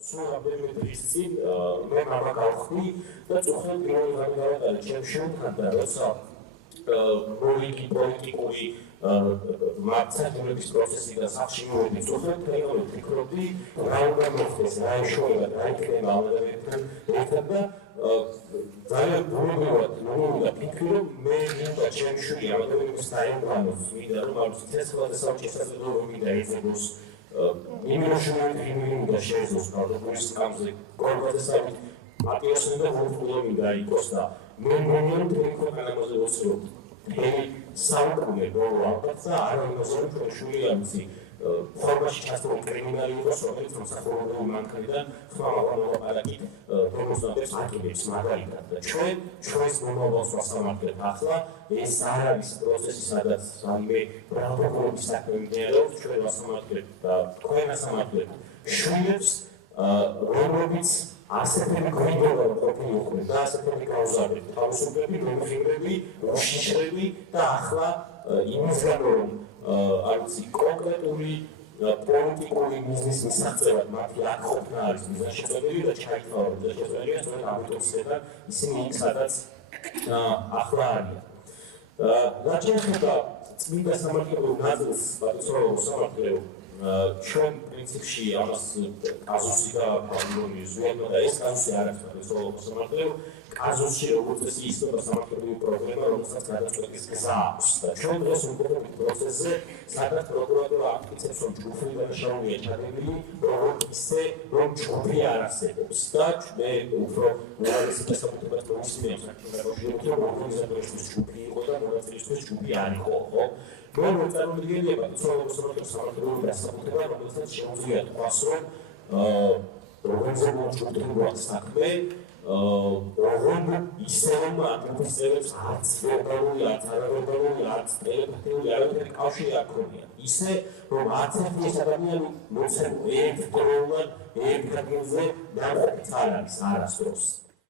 სულ რამდენიმე დღის წინ მე მამა გავხდი და წუხად პირველი რამე გავატარე ჩემ შვილთან და როცა პოლიტიკური მართლობის პროცესი და სახში მოვიდი წუხად რეალურად ვფიქრობდი რა უნდა მოხდეს, რა ეშოება, რა იქნება ადამიანებთან ერთად და ძალიან ბუნებრივად უნდა ვფიქრი, რომ მე მინდა ჩემი შვილი ამ ადამიანებს დაემყაროს, მინდა რომ ამ ცეცხლად შესაძლებლობა მინდა ეძებოს იმროშული მინდა შეეძლოს პარტიის კამზე კონკრეტულად პარტიასთან და ვულკულომი დაიკოს და მე მგონია რომ თქვენ ქვეყანაზე ვოცრობთ საუკუნე ბოლო ალბათ და არ უნდა ზოგადად შვილი ამცი ფორმაში ჩასწრულ კრიმინალი იყოს, რომელიც მოსახლეობრივი მანქანიდან ხმამაღალმოყარაკით დემონსტრანტებს აკიდებს მაგალითად და ჩვენს მომავალს ვასამართლებთ ახლა ეს არ არის პროცესი, სადაც რაიმე ბრალდობობის საქმე მიმდინარეობს, ჩვენ ვასამართლებთ და თქვენ ასამართლებთ შვილებს, რომლებიც ასეთები გვინდოდა ყოფილიყვნენ და ასეთები გაუზარდეთ თავისუფლები, მემხილები, უშიშრები და ახლა იმისგან რომ არცი კონკრეტული პოლიტიკური მიზნის მისაღწევად მათი აქ ყოფნა არის მიზანშეწონილი და ჩაითვალა მიზანშეწონილია სწორედ ავტობუსებთან ისინი იქ სადაც ახლა არიან. რაც შეეხება წმინდა სამართლებრივ ნაწილს პატიმრობ სამართლებრივ ჩვენ პრინციპში ამას კაზუსი და პარლამენტის ზონა და ეს კაზუსი არ არის პატიმრობ სამართლებრივ კაზუსში როგორც ეს ისტორია სამართლებრივი პრობლემა რომელსაც გადაწყვეტის გზა აქვს და ჩვენ დღეს ვიმყოფებით პროცესზე სადაც პროკურატურა აკეთებს რომ ჯგუფი დანაშაულია ჩადენილი როგორც ისე რომ ჯგუფი არ არსებობს და მე უფრო უარესი დასაბუთებას მოვისმენთ საქართველოს ორგანიზატორების ჯგუფი იყო და მონაწილეობის ჯგუფი არ იყო ხო რომ წარმოიდგენია სამართლებრივი დასაბუთება რომელსაც შეუძლია თქვას რომ ორგანიზატორების ჯგუფი გვაქვს საქმე ოღონდ ისე რომ აკეთებს წევრებს არც ვერბალური, არც არავერბალური, არც ტელეპათიური არაფერი კავშირი არ ქონია. ისე რომ არც ერთი ადამიანი მოცემულ ერთდროულად ერთ ადგილზე დამყოფი არ არის არასდროს.